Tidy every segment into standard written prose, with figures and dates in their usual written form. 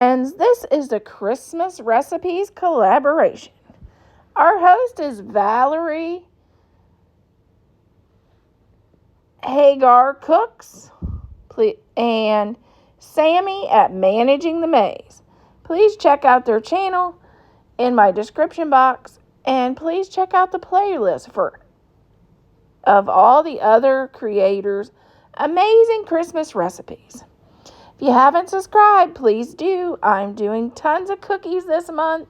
And this is the Christmas Recipes collaboration. Our host is Valerie Hagar Cooks and Sammy at Managing the Maze. Please check out their channel in my description box, and please check out the playlist of all the other creators' amazing Christmas recipes. If you haven't subscribed, please do. I'm doing tons of cookies this month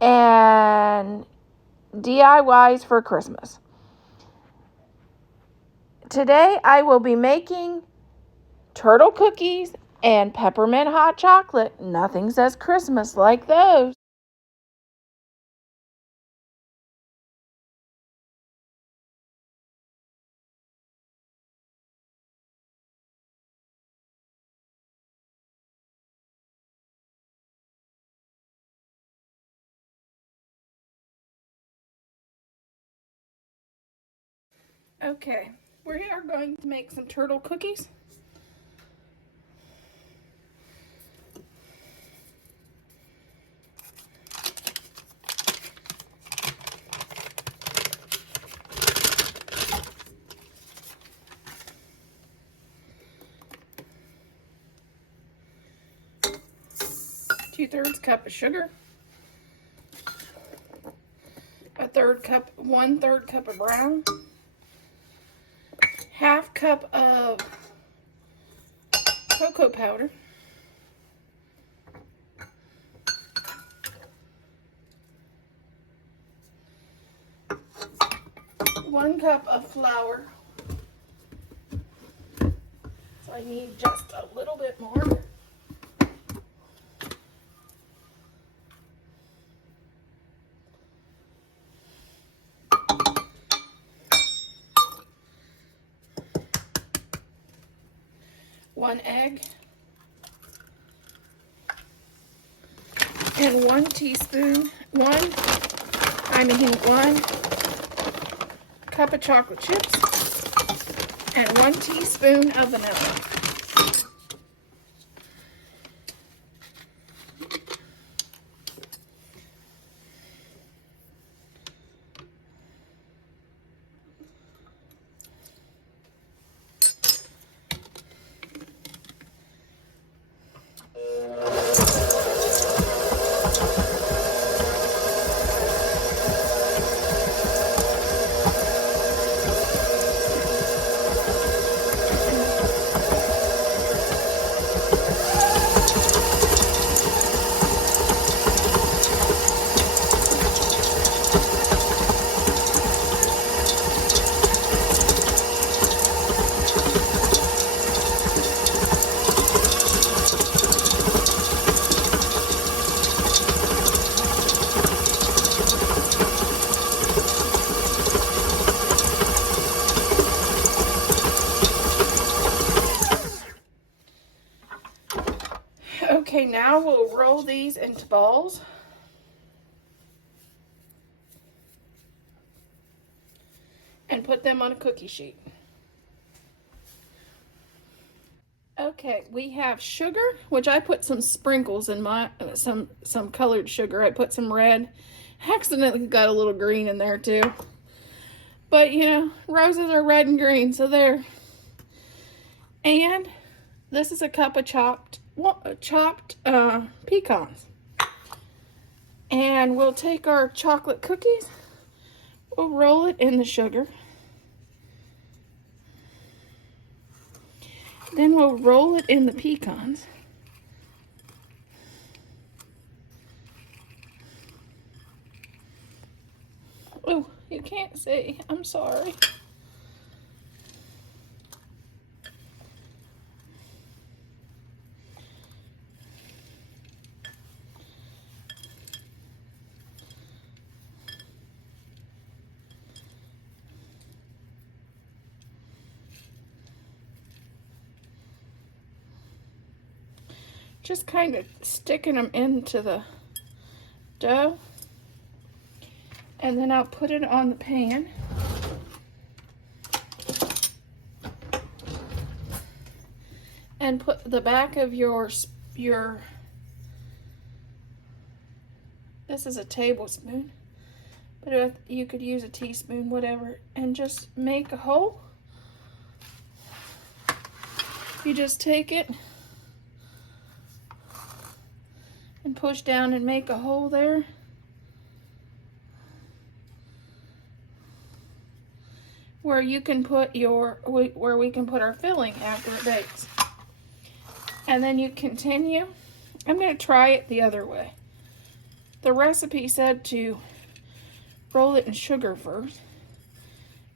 and DIYs for Christmas. Today I will be making turtle cookies and peppermint hot chocolate. Nothing says Christmas like those. Okay, we are going to make some turtle cookies. Two-thirds cup of sugar, one-third cup of brown, half cup of cocoa powder, 1 cup of flour. So I need just a little bit more. One egg and 1 cup of chocolate chips and 1 teaspoon of vanilla. Okay, now we'll roll these into balls. And put them on a cookie sheet. Okay, we have sugar, which I put some sprinkles in my, some colored sugar. I put some red. Accidentally got a little green in there too. But you know, roses are red and green, so there. And this is a cup of chopped pecans. And we'll take our chocolate cookies, we'll roll it in the sugar. Then we'll roll it in the pecans. Oh, you can't see. I'm sorry. Just kind of sticking them into the dough. And then I'll put it on the pan. And put the back of your your, this is a tablespoon, but if you could use a teaspoon, whatever, and just make a hole. You just take it and push down and make a hole there. Where you can put where we can put our filling after it bakes. And then you continue. I'm going to try it the other way. The recipe said to roll it in sugar first.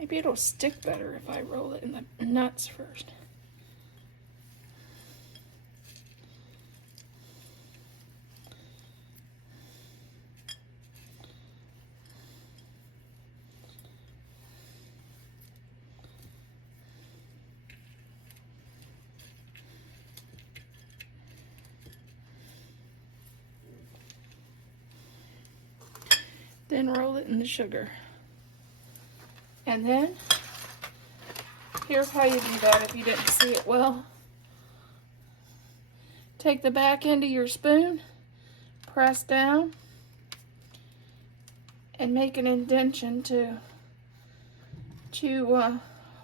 Maybe it'll stick better if I roll it in the nuts first. Then roll it in the sugar. And then, here's how you do that if you didn't see it well. Take the back end of your spoon, press down, and make an indentation to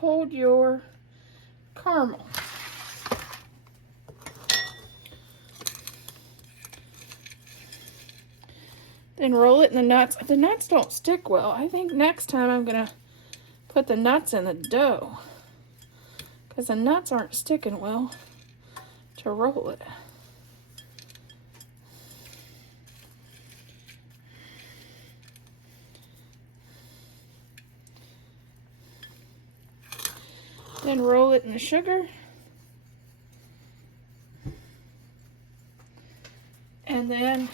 hold your caramel. Then roll it in the nuts. The nuts don't stick well. I think next time I'm gonna put the nuts in the dough, because the nuts aren't sticking well to roll it. Then roll it in the sugar. And then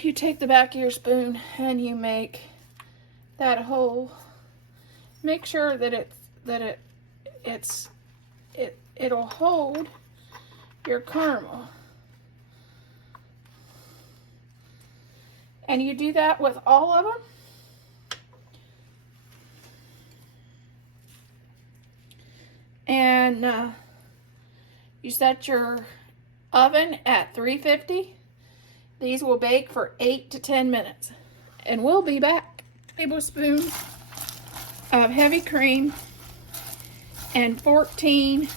you take the back of your spoon and you make that hole. Make sure that it'll hold your caramel. And you do that with all of them. And you set your oven at 350. These will bake for 8 to 10 minutes. And we'll be back. A tablespoon of heavy cream and 14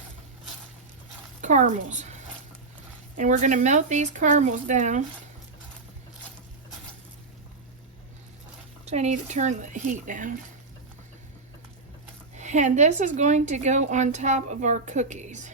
caramels. And we're going to melt these caramels down. So I need to turn the heat down. And this is going to go on top of our cookies.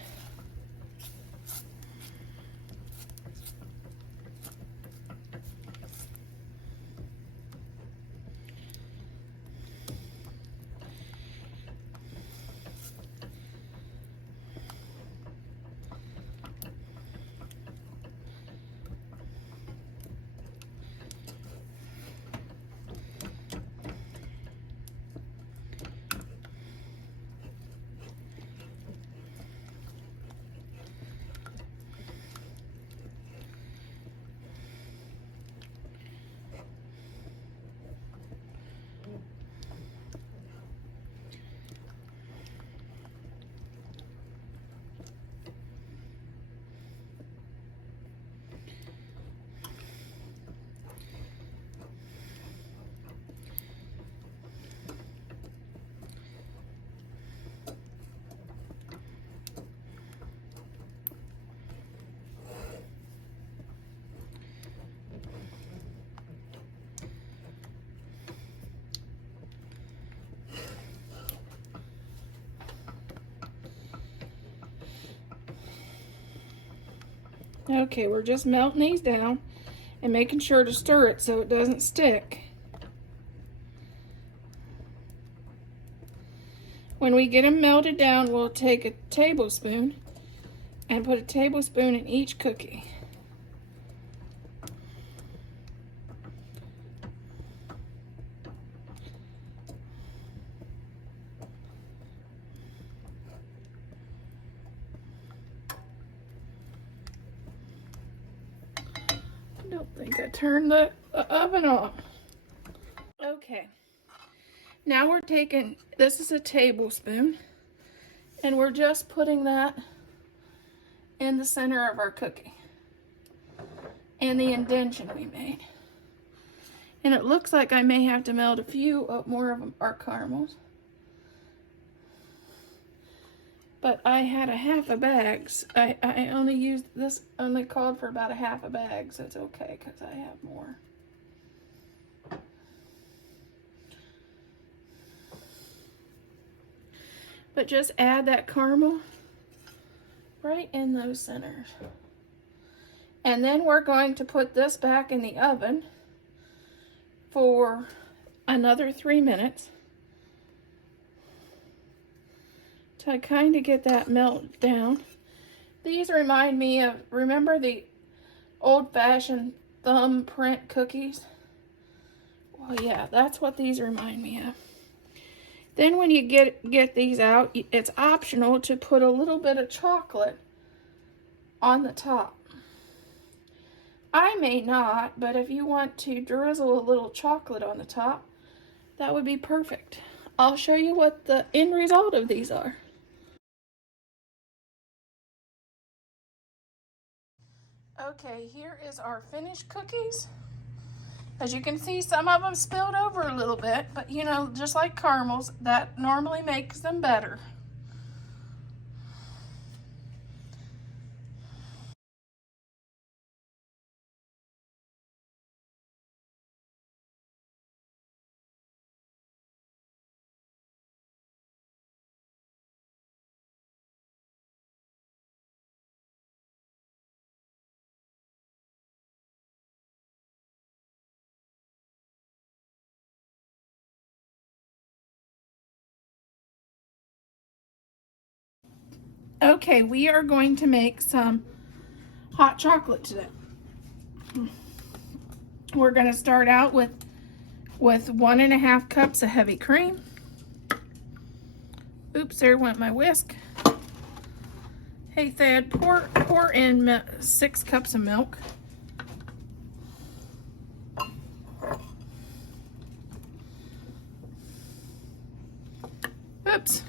Okay, we're just melting these down and making sure to stir it so it doesn't stick. When we get them melted down, we'll take a tablespoon and put a tablespoon in each cookie. I don't think I turned the oven off. Okay. Now we're taking, this is a tablespoon, and we're just putting that in the center of our cookie and the indentation we made. And it looks like I may have to melt a few more of our caramels. But I had a half a bag. I only used this, only called for about a half a bag, so it's okay because I have more. But just add that caramel right in those centers. And then we're going to put this back in the oven for another 3 minutes to kind of get that melt down. These remind me of, remember the old-fashioned thumbprint cookies? Well, yeah, that's what these remind me of. Then when you get these out, it's optional to put a little bit of chocolate on the top. I may not, but if you want to drizzle a little chocolate on the top, that would be perfect. I'll show you what the end result of these are. Okay, here is our finished cookies. As you can see, some of them spilled over a little bit, but you know, just like caramels, that normally makes them better. Okay, we are going to make some hot chocolate today. We're going to start out with 1.5 cups of heavy cream. Oops, there went my whisk. Hey Thad, pour in 6 cups of milk. Oops.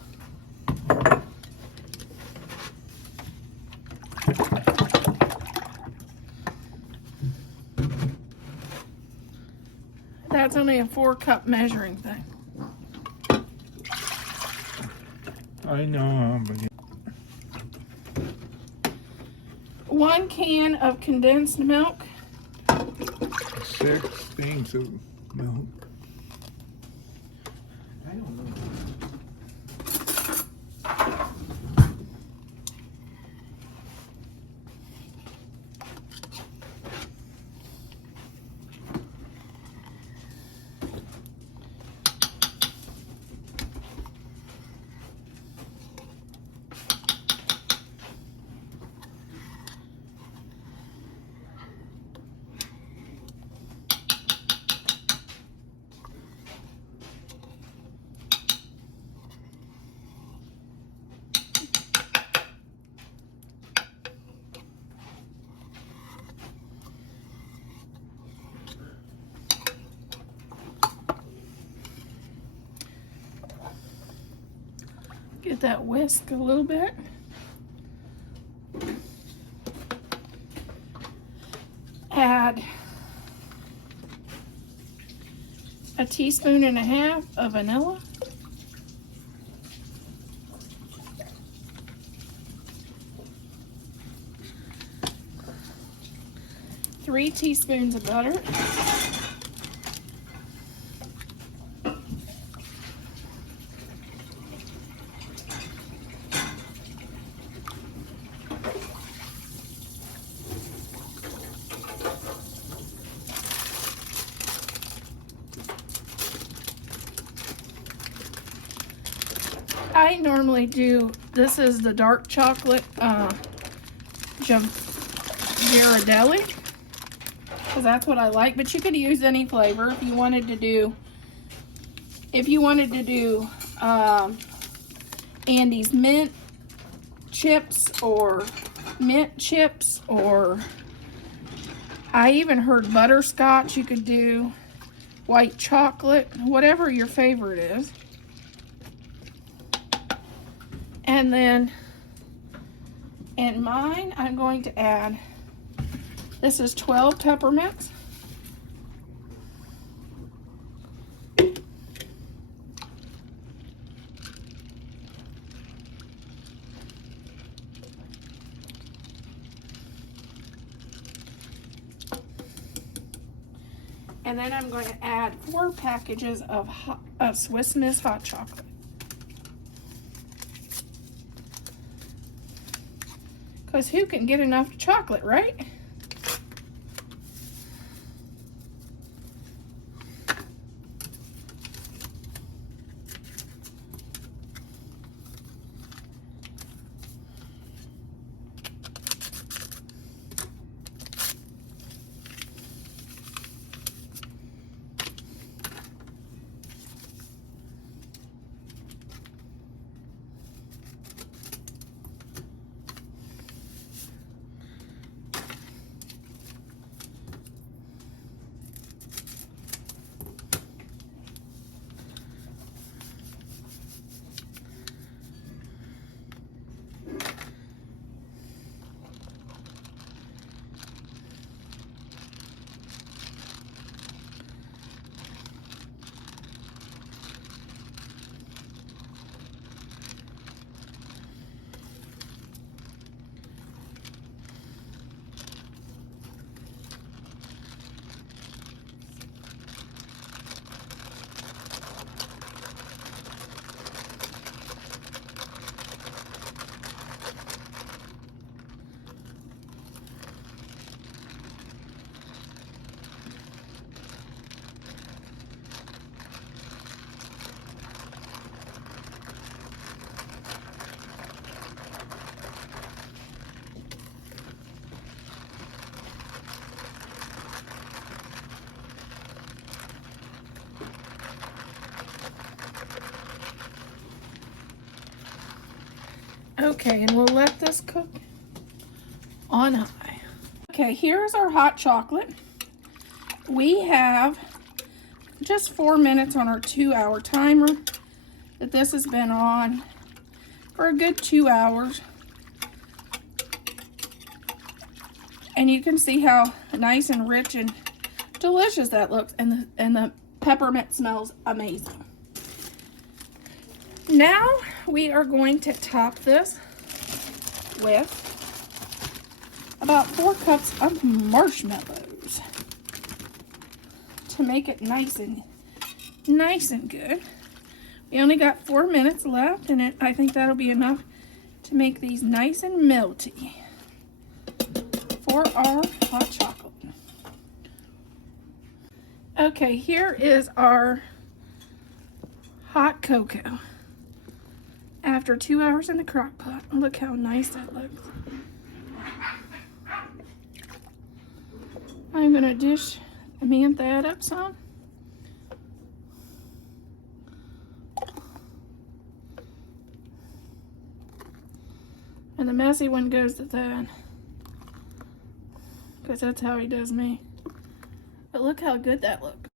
That's only a 4-cup measuring thing. I know, but 1 can of condensed milk. 6 things of milk. I don't know. Get that whisk a little bit. Add a 1.5 teaspoons of vanilla. Three teaspoons of butter. I normally do, this is the dark chocolate Ghirardelli, because that's what I like, but you could use any flavor if you wanted to do, Andy's mint chips or mint chips, or I even heard butterscotch you could do, white chocolate, whatever your favorite is. And then In mine, I'm going to add, this is 12 peppermints. And then I'm going to add 4 packages of Swiss Miss hot chocolate. Because who can get enough chocolate, right? Okay, and we'll let this cook on high. Okay, here's our hot chocolate. We have just 4 minutes on our 2-hour timer that this has been on for a good 2 hours. And you can see how nice and rich and delicious that looks, and the peppermint smells amazing. Now we are going to top this with about 4 cups of marshmallows to make it nice and good. We only got 4 minutes left, and I think that'll be enough to make these nice and melty for our hot chocolate. Okay, here is our hot cocoa. After 2 hours in the crock pot, look how nice that looks. I'm gonna dish that up some. And the messy one goes to that, because that's how he does me. But look how good that looks.